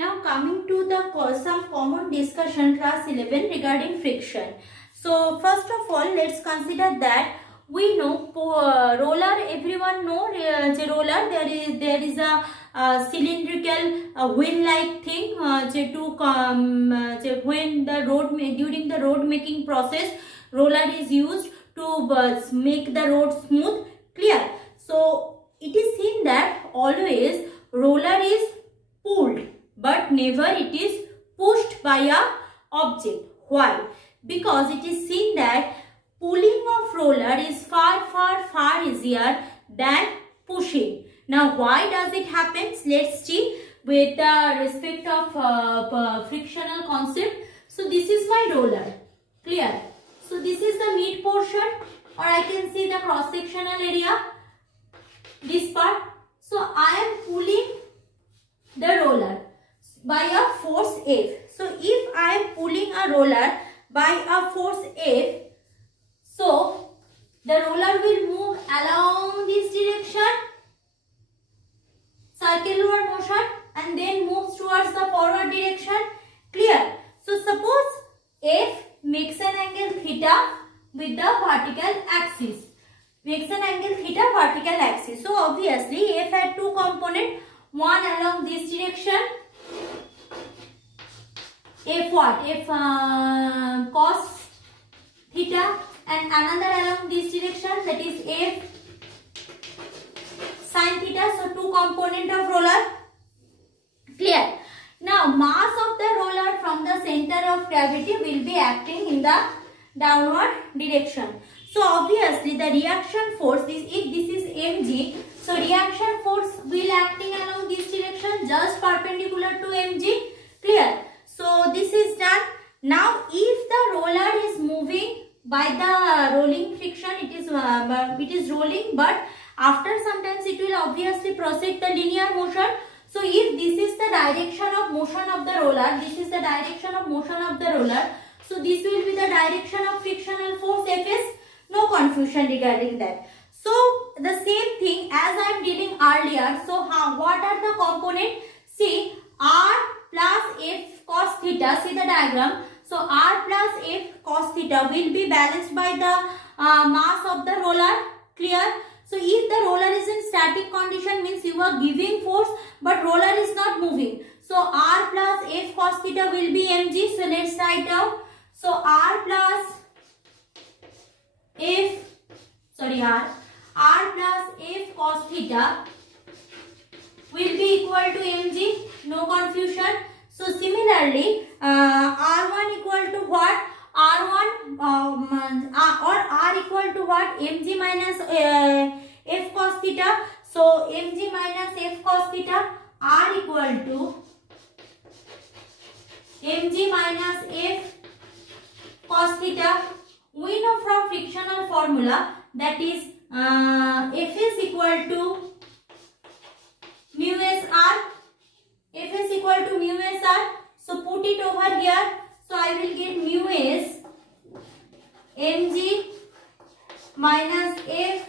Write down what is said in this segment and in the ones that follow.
Now coming to the some common discussion class 11 regarding friction. So first of all, let's consider that we know roller. Everyone know the roller. There is a cylindrical wheel-like thing. When the road during the road making process, roller is used to make the road smooth. Clear. So it is seen that always roller is pulled, but never it is pushed by a object. Why? Because it is seen that pulling of roller is far easier than pushing. Now why does it happen? Let's see with respect of frictional concept. So this is my roller. Clear? So this is the mid portion, or I can see the cross sectional area, this part. So I am pulling the roller by a force F. So if I am pulling a roller by a force F, so the roller will move along this direction, circular motion, and then moves towards the forward direction. Clear? So suppose F makes an angle theta with the vertical axis. Makes an angle theta vertical axis. So obviously F had two components, one along this direction, F what? F cos theta, and another along this direction, that is F sin theta. So two component of roller. Clear? Now mass of the roller from the center of gravity will be acting in the downward direction. So obviously the reaction force is, if this is mg, so reaction force will acting along this direction just perpendicular to mg. Clear? So this is done. Now if the roller is moving by the rolling friction, it is rolling, but after sometimes it will obviously proceed the linear motion. So if this is the direction of motion of the roller, this is the direction of motion of the roller, so this will be the direction of frictional force Fs. No confusion regarding that. So the same thing as I am dealing earlier. So what are the components? See, r plus f cos theta. See the diagram. So r plus f cos theta will be balanced by the mass of the roller. Clear? So if the roller is in static condition, means you are giving force but roller is not moving. So r plus f cos theta will be mg. So let's write down. So r plus r plus f cos theta will be equal to mg. No confusion. So similarly, r1 equal to what? R1 or r equal to what? Mg minus f cos theta. So mg minus f cos theta, r equal to mg minus f cos theta. We know from frictional formula, that is F is equal to mu s r. F is equal to mu s r. So put it over here. So I will get mu s mg minus f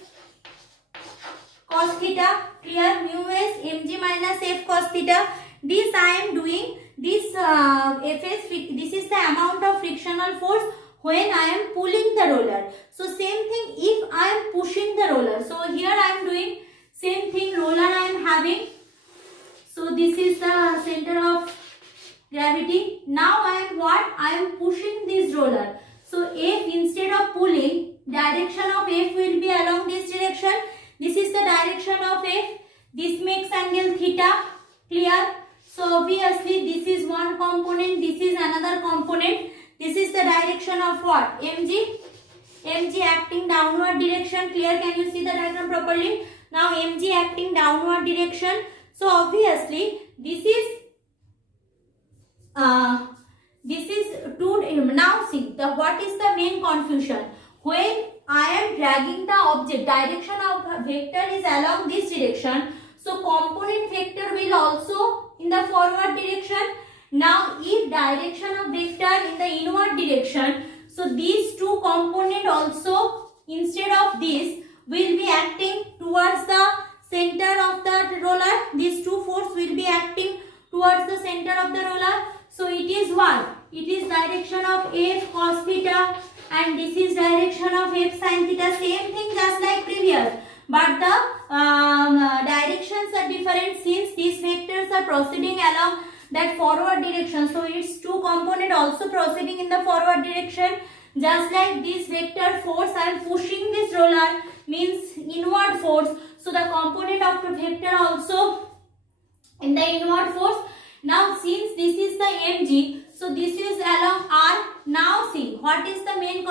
cos theta. Clear? Mu s mg minus f cos theta. This I am doing. This Fs, this is the amount of frictional force when I am pulling the roller. So same thing if I am pushing the roller. So here I am doing same thing, roller I am having. So this is the center of gravity. Now I am what? I am pushing this roller. So F, instead of pulling, direction of F will be along this direction. This is the direction of F. This makes angle theta. Clear? So obviously this is one component, this is another component. This is the direction of what? mg. mg acting downward direction. Clear? Can you see the diagram properly? Now mg acting downward direction. So obviously this is two. Now see the what is the main confusion? When I am dragging the object, direction of vector is along this direction. So component vector will also in the forward direction. Now if direction of vector in the inward direction, so these two component also instead of this will be acting towards the center of the roller. These two force will be acting towards the center center of the roller. So it is what? It is direction of F cos theta and this is direction of F sin theta. Same thing just like previous. But the directions are different since these vectors are proceeding along that forward direction. So its two component also proceeding in the forward direction. Just like this vector force, I am pushing this roller means inward force. So the component of the vector also in the inward force. Now since this is the mg, so this is along r. Now see what is the main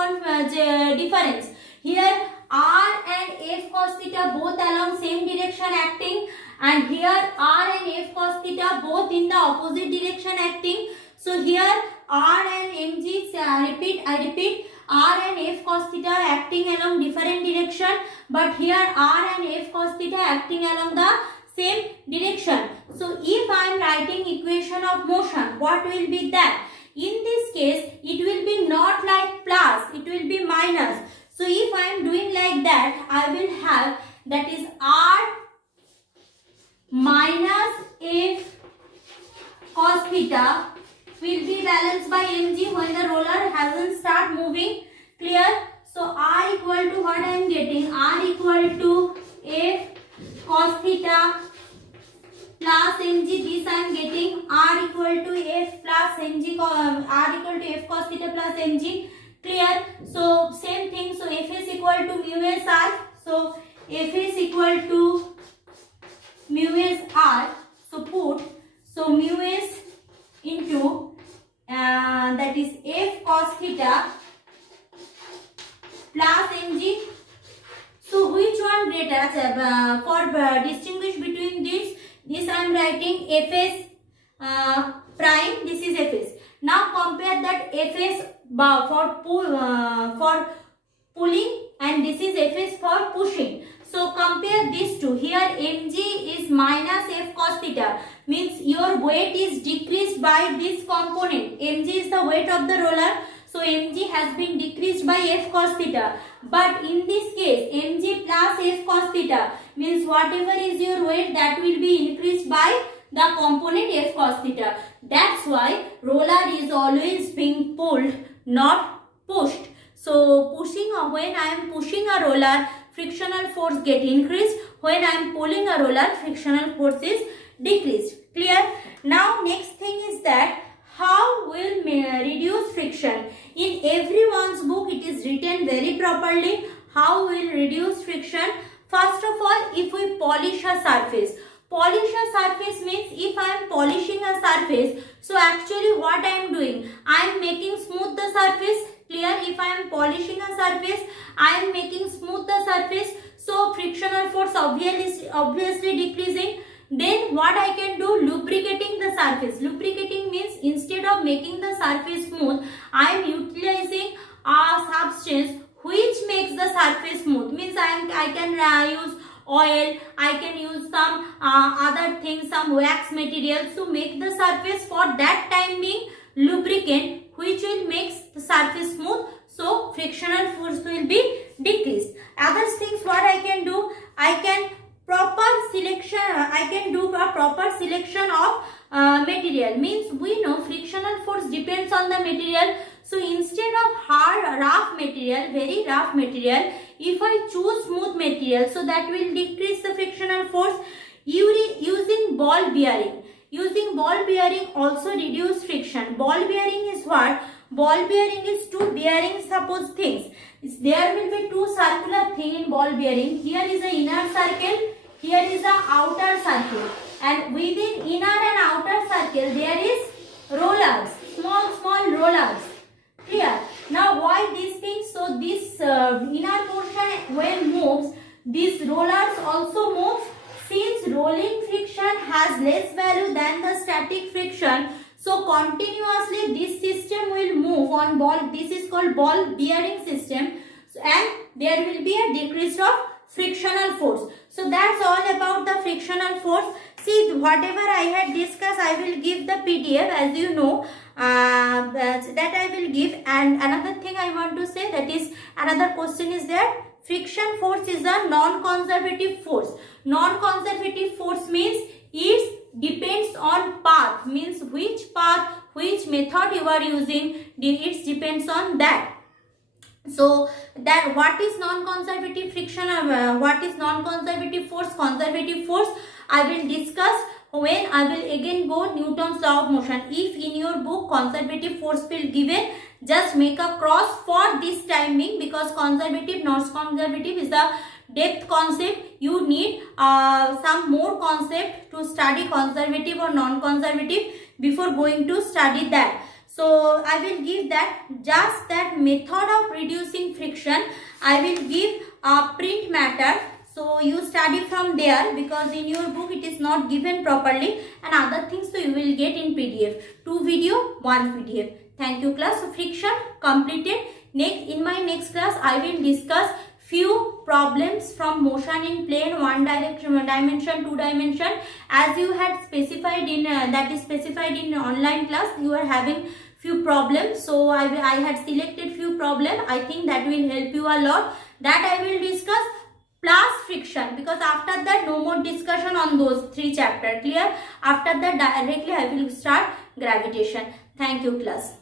difference. Here r and f cos theta both along same direction acting, and here r and f cos theta both in the opposite direction acting. So here r and mg, I repeat, r and f cos theta acting along different direction, but here r and f cos theta acting along the same direction. So if I am writing equation of motion, what will be that? In this case, it will be not like plus, it will be minus. So if I am doing like that, I will have that is r minus f cos theta will be balanced by mg when the roller hasn't start moving. Clear? So r equal to what I am getting? R equal to f cos theta plus mg. This I am getting r equal to f plus mg, r equal to f cos theta plus mg. Clear? So same thing. So f is equal to mu s r. So f is equal to mu s r. So put mu s into that is f cos theta plus mg. So which one greater? For distinguish between this I am writing fs prime. This is fs. Now compare that fs for pulling and this is fs for pushing. So compare these two. Here mg is minus f cos theta, means your weight is decreased by this component. Mg is the weight of the roller, so mg has been decreased by f cos theta. But in this case mg plus f cos theta means whatever is your weight, that will be increased by the component f cos theta. That's why roller is always being pulled, not pushed. So pushing, when I am pushing a roller, frictional force get increased. When I am pulling a roller, frictional force is decreased. Clear? Now next thing is that how will reduce friction. In everyone's book it is written very properly. How will reduce friction? First of all, if we polish a surface. Polish a surface means if I am polishing a surface, so actually what I am doing? I am making smooth the surface. Clear? If I am polishing a surface, I am making smooth the surface. So frictional force obviously decreasing. Then what I can do? Lubricating the surface. Lubricating means instead of making the surface smooth, I am utilizing a substance which makes the surface smooth. Means I can use oil, I can use some other things, some wax materials to make the surface for that time being lubricant, which will make the surface smooth. So frictional force will be decreased. Other things what I can do? I can do a proper selection of material. Means we know frictional force depends on the material. So instead of hard, rough material, very rough material, if I choose smooth material, so that will decrease the frictional force. Using ball bearing. Using ball bearing also reduce friction. Ball bearing is what? Ball bearing is two bearing suppose things. There will be two circular thing in ball bearing. Here is the inner circle, here is the outer circle. And within inner and outer circle there is rollers, small rollers. Clear? Now why these things? So this inner portion when moves, these rollers also moves. Since rolling friction has less value than the static friction, so continuously this system will move on ball. This is called ball bearing system, and there will be a decrease of frictional force. So that's all about the frictional force. See, whatever I had discussed, I will give the PDF, as you know, that I will give. And another thing I want to say, that is another question is that friction force is a non-conservative force. Non-conservative force means its depends on path, means which path, which method you are using, it depends on that. So that what is non-conservative friction, what is non-conservative force, conservative force, I will discuss when I will again go Newton's law of motion. If in your book conservative force field given, just make a cross for this timing, because conservative, non-conservative is the depth concept. You need some more concept to study conservative or non-conservative before going to study that. So I will give that, just that method of reducing friction I will give a print matter. So you study from there, because in your book it is not given properly, and other things so you will get in PDF. 2 video, 1 PDF. Thank you class. So friction completed. Next, in my next class I will discuss few problems from motion in plane, 1 dimension, 2 dimension. As you had specified in that is specified in online class, you are having few problems. So I had selected few problems. I think that will help you a lot. That I will discuss plus friction, because after that no more discussion on those 3 chapters. Clear? After that directly I will start gravitation. Thank you class.